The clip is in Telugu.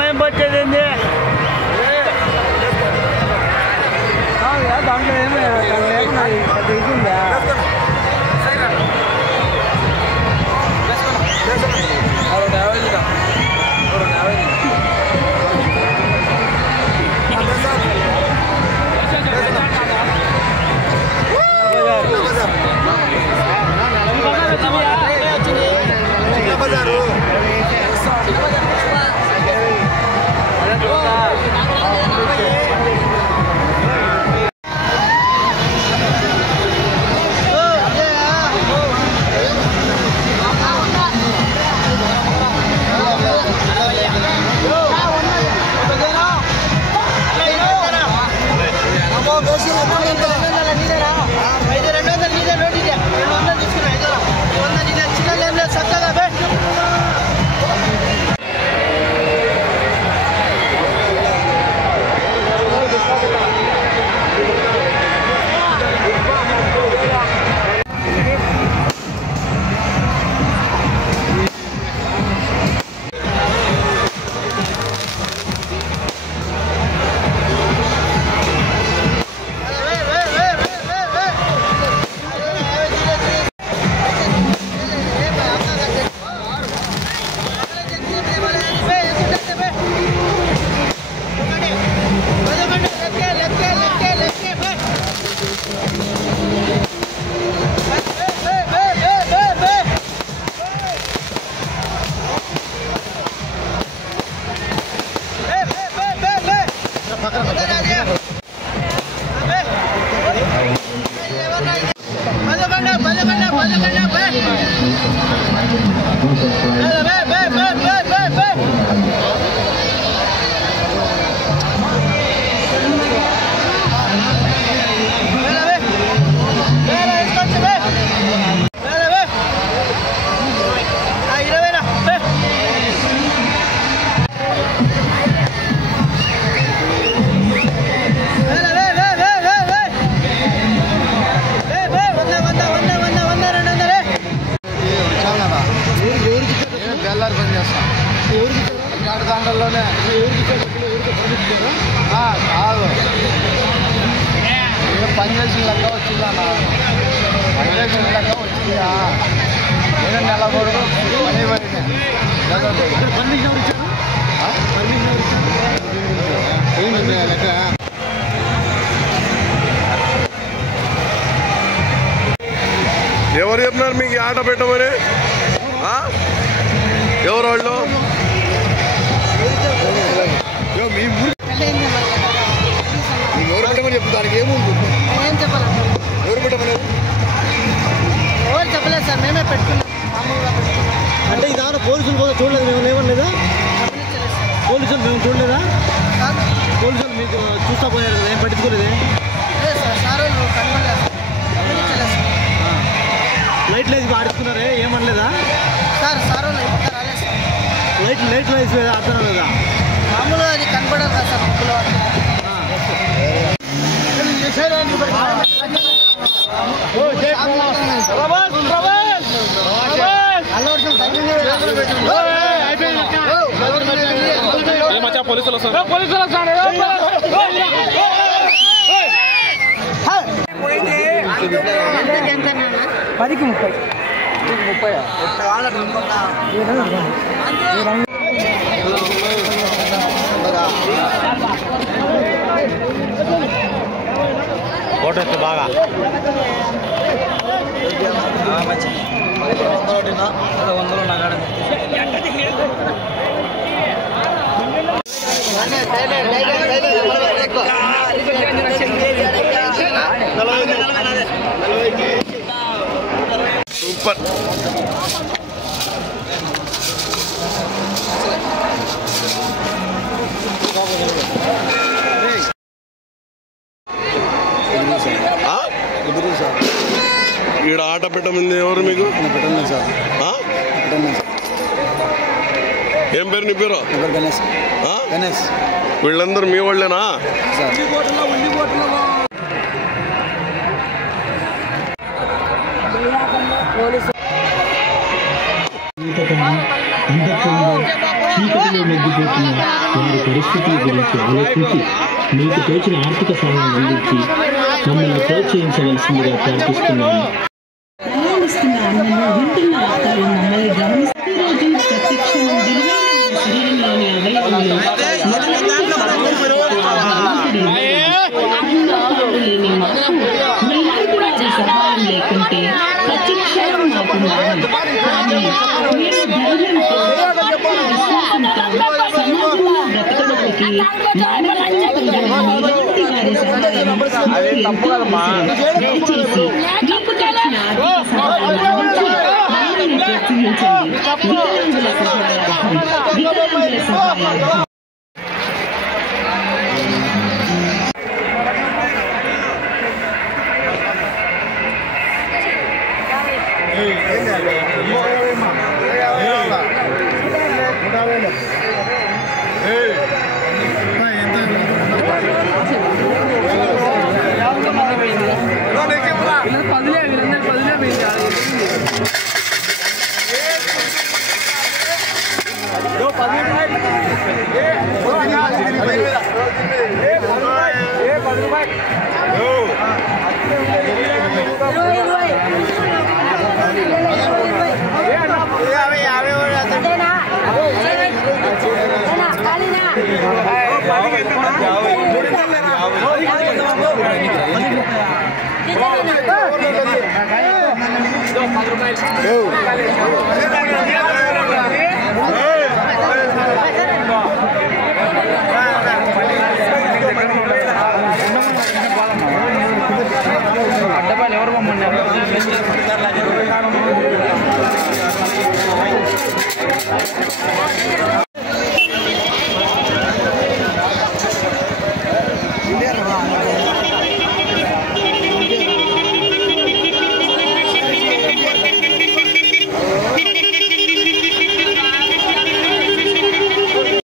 మేము వచ్చేది దాంట్లో ఏమి ఇదిందా పంచేసిన లెక్క వచ్చిందన్న పంచేసిన లెక్క వచ్చిందా నేను నెల కొడుకు లెక్క ఎవరు చెప్పినారు మీకు ఆట పెట్టమని? ఎవరు వాళ్ళు? ఎవరు పెట్టమని చెప్పు, దానికి ఏముంటుంది? ఎవరు పెట్టమని? ఎవరు చెప్పలేదు సార్, మేమే పెట్టుకున్నాం. అంటే ఇదాన పోలీసులు కూడా చూడలేదు, మేము ఏమనలేదా? పోలీసులు మేము చూడలేదా? పోలీసులు మీకు చూస్తా పోయారు కదా, ఏం పట్టించుకోలేదే? లైట్లు వేసి ఆడుతున్నారే, ఏమనలేదా సార్? రాలేదు సార్. లైట్లు వేసి ఆడుతున్నా లేదా? మామూలుగా అది కనపడదు కదా సార్ ముక్కులో. పోలీసులు వస్తారు. 10కి 30. ఫోటో ఎత్తు బాగా సూపర్. ఈడ ఆట పెట్టమంది ఎవరు మీకు? ఏం పేరు నీ పేరు? గణేష్. వీళ్ళందరూ మీ వాళ్ళేనా? చీకటిలో మెగ్గిపోతున్న వారి పరిస్థితుల గురించి ఆలోచించి మీకు తోచిన ఆర్థిక సహాయం అందించి మమ్మల్ని ప్రోత్సహించవలసిందిగా ప్రార్థిస్తున్నాము. ప్రయాణిస్తున్న అన్నము వింటున్న వార్తలు మమ్మల్ని గమనిస్తూ రోజు ప్రత్యక్షం శరీరంలోని అవయవాలు లేని మాకు మీలాంటి వారి సహాయం లేకుంటే ప్రత్యక్షం మాకు మారం. కానీ మీరు ధైర్యంతో విశ్వాసంతో సమాజంలో బ్రతకడానికి మానవత్వంతో మీలాంటి వారి సహాయం మాకు ఎంతో అవసరం. దయచేసి మీకు తోచిన ఆర్థిక సహాయాన్ని అందించి మమ్మల్ని ప్రోత్సహించండి. వికలాంగుల సహాయార్థం Go.